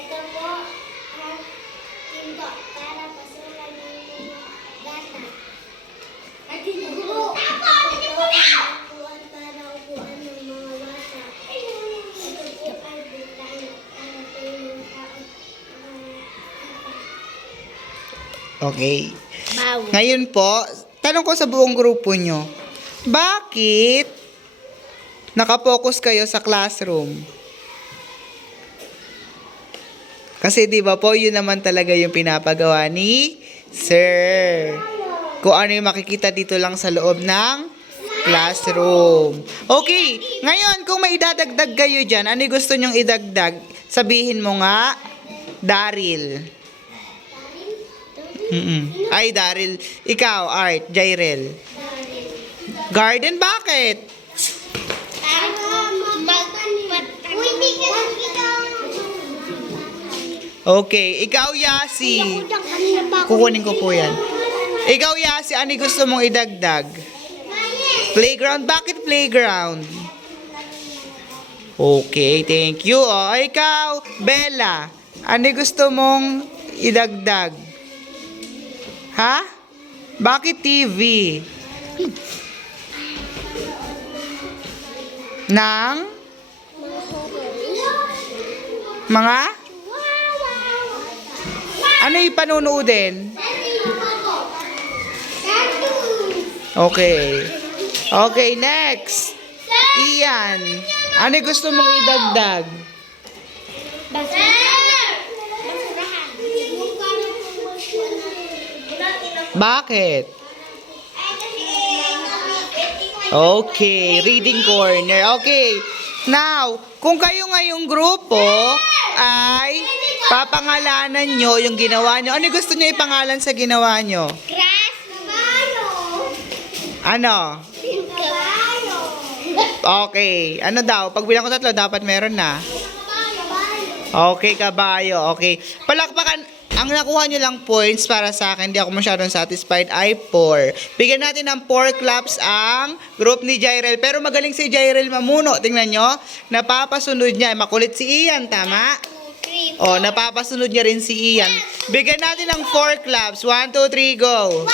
Ito po, tinto para pasukan ng mga bata. Guro, ito po ang upuan para upuan ng mga bata. Ito po ay bintana para tulong tao. Okay. Wow. Ngayon po, tanong ko sa buong grupo nyo, bakit nakapokus kayo sa classroom? Kasi di ba po, yun naman talaga yung pinapagawa ni Sir. Kung ano yung makikita dito lang sa loob ng classroom. Okay, ngayon kung may idadagdag kayo dyan, ano yung gusto nyong idagdag? Sabihin mo nga, Daryl. Ay, Daryl. Ikaw, Art, Jairel. Garden, bakit? Okay, ikaw, Yasi. Kukunin ko po yan. Ikaw, Yasi, ano yung gusto mong idagdag? Playground, bakit playground? Okay, thank you. O, ikaw, Bella, ano yung gusto mong idagdag? Ha? Bakit TV? Nang? Mga? Ano yung panunoodin? Okay. Okay, next. Ian, ano yung gusto mong idagdag? Bakit? Okay, reading corner. Okay. Now, kung kayo ngayong grupo ay papangalanan nyo yung ginawa nyo. Ano gusto nyo ipangalan sa ginawa nyo? Grass, kabayo. Ano? Kabayo. Okay. Ano daw? Pag bilang ko 3, dapat meron na. Okay, kabayo. Okay. Palakpakan. Ang nakuha nyo lang points para sa akin, hindi ako masyadong satisfied, ay 4. Bigyan natin ng 4 claps ang group ni Jairel. Pero magaling si Jairel mamuno. Tingnan nyo. Napapasunod niya. Makulit si Ian, tama? O, napapasunod niya rin si Ian. Bigyan natin ng 4 claps. 1, 2, 3, go.